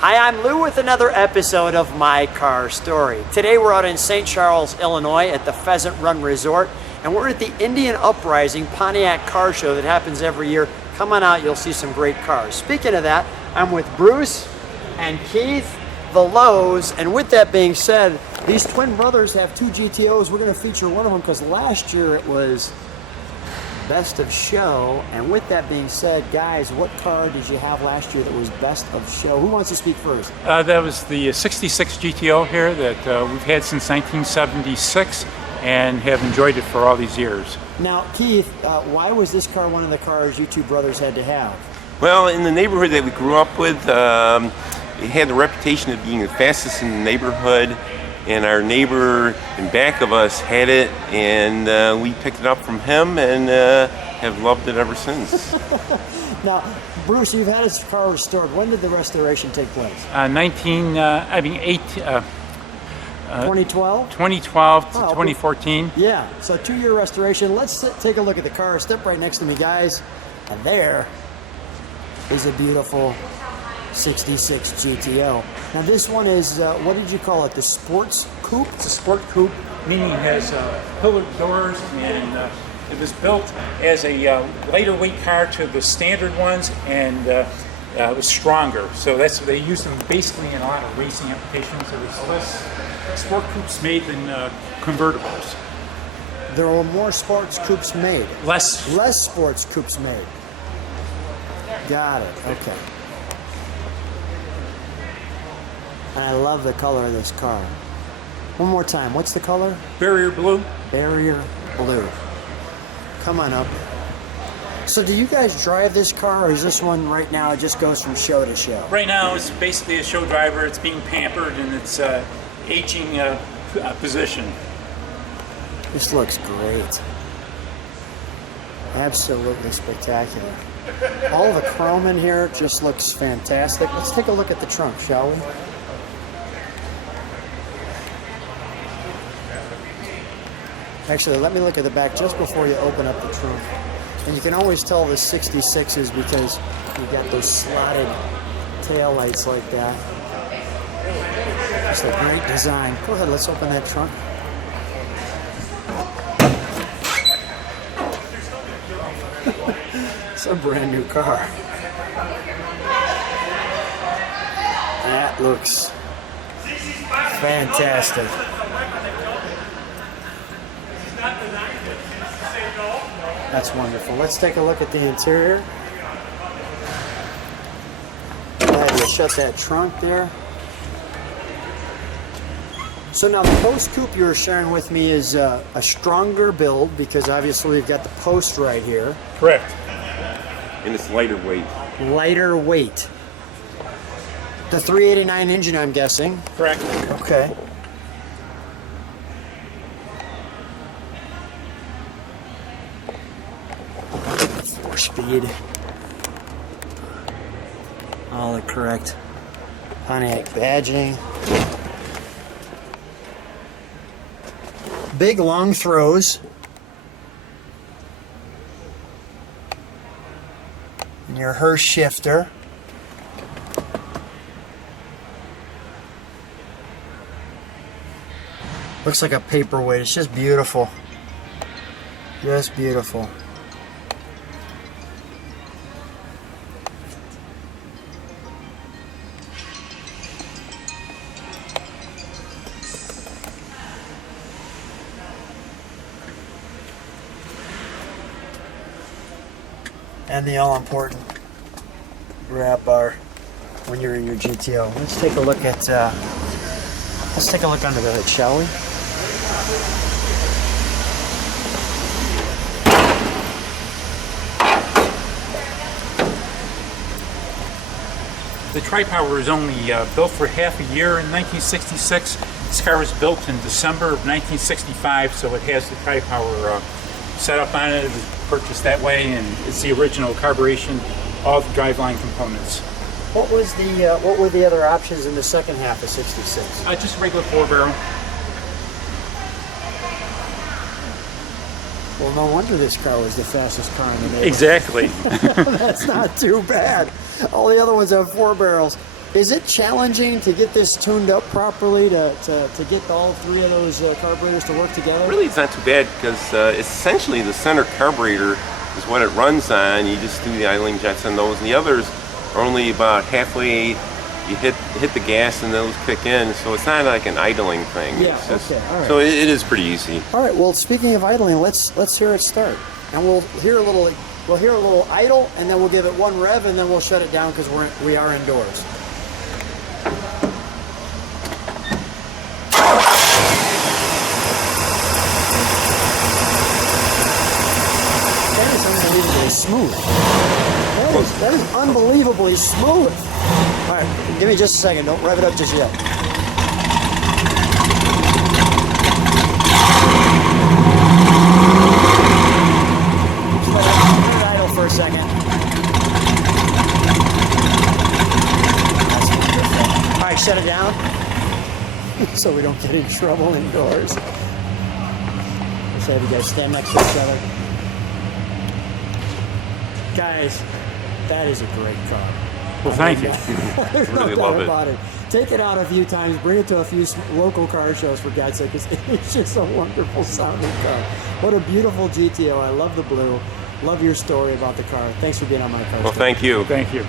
Hi, I'm Lou with another episode of My Car Story. Today we're out in St. Charles, Illinois at the Pheasant Run Resort, and we're at the Indian Uprising Pontiac Car Show that happens every year. Come on out, you'll see some great cars. Speaking of that, I'm with Bruce and Keith, the Lowe's, and with that being said, these twin brothers have two GTOs. We're going to feature one of them because last year it was Best of Show. And with that being said, guys, what car did you have last year that was Best of Show? Who wants to speak first? That was the 66 GTO here that we've had since 1976 and have enjoyed it for all these years. Now, Keith, why was this car one of the cars you two brothers had to have? Well, in the neighborhood that we grew up with, it had the reputation of being the fastest in the neighborhood, and our neighbor in back of us had it, and we picked it up from him and have loved it ever since. Now, Bruce, you've had this car restored. When did the restoration take place? 2012? 2012 to 2014. Yeah, so 2-year restoration. Let's take a look at the car. Step right next to me, guys. And there is a beautiful 66 GTO. Now this one is, what did you call it, the sports coupe? It's a sport coupe, meaning it has pillared doors, and it was built as a lighter weight car to the standard ones, and it was stronger. So that's they used them basically in a lot of racing applications. There was less sport coupes made than convertibles. There were more sports coupes made. Less sports coupes made. Got it, okay. And I love the color of this car. One more time, what's the color? Barrier blue. Barrier blue. Come on up. So do you guys drive this car, or is this one right now, it just goes from show to show? Right now it's basically a show driver. It's being pampered in its aging position. This looks great. Absolutely spectacular. All the chrome in here just looks fantastic. Let's take a look at the trunk, shall we? Actually, let me look at the back just before you open up the trunk. And you can always tell the 66s because you got those slotted tail lights like that. It's a great design. Go ahead, let's open that trunk. It's a brand new car. That looks fantastic. That's wonderful. Let's take a look at the interior. Glad you shut that trunk there. So now the post coupe you were sharing with me is a stronger build because obviously we've got the post right here. Correct. And it's lighter weight. Lighter weight. The 389 engine, I'm guessing. Correct. Okay. Speed. All the correct Pontiac badging. Big long throws. And your Hurst shifter. Looks like a paperweight. It's just beautiful. Just beautiful. And the all-important grab bar when you're in your GTO. Let's take a look at. Let's take a look under the hood, shall we? The Tri-Power was only built for half a year in 1966. This car was built in December of 1965, so it has the Tri-Power setup on it. It was purchased that way, and it's the original carburation, all the driveline components. What was the what were the other options in the second half of '66? Just a regular 4-barrel. Well, no wonder this car was the fastest car in the neighborhood. Exactly. That's not too bad. All the other ones have 4 barrels. Is it challenging to get this tuned up properly to get all three of those carburetors to work together? Really, it's not too bad because essentially the center carburetor is what it runs on. You just do the idling jets on those, and the others are only about halfway. You hit the gas and those kick in, so it's not like an idling thing. Yeah, It's just, okay, all right. So it is pretty easy. All right. Well, speaking of idling, let's hear it start, and we'll hear a little idle, and then we'll give it one rev, and then we'll shut it down because we are indoors. That is unbelievably smooth. That is unbelievably smooth. All right, give me just a second. Don't rev it up just yet. Let it idle for a second. That's wonderful. All right, shut it down so we don't get in trouble indoors. Let's have you guys stand next to each other. Guys, that is a great car. Well, thank you. There's no Really doubt love it. about it. Take it out a few times, bring it to a few local car shows, for God's sake, 'cause it's just a wonderful sounding car. What a beautiful GTO. I love the blue. Love your story about the car. Thanks for being on my car. Well, thank you. Thank you.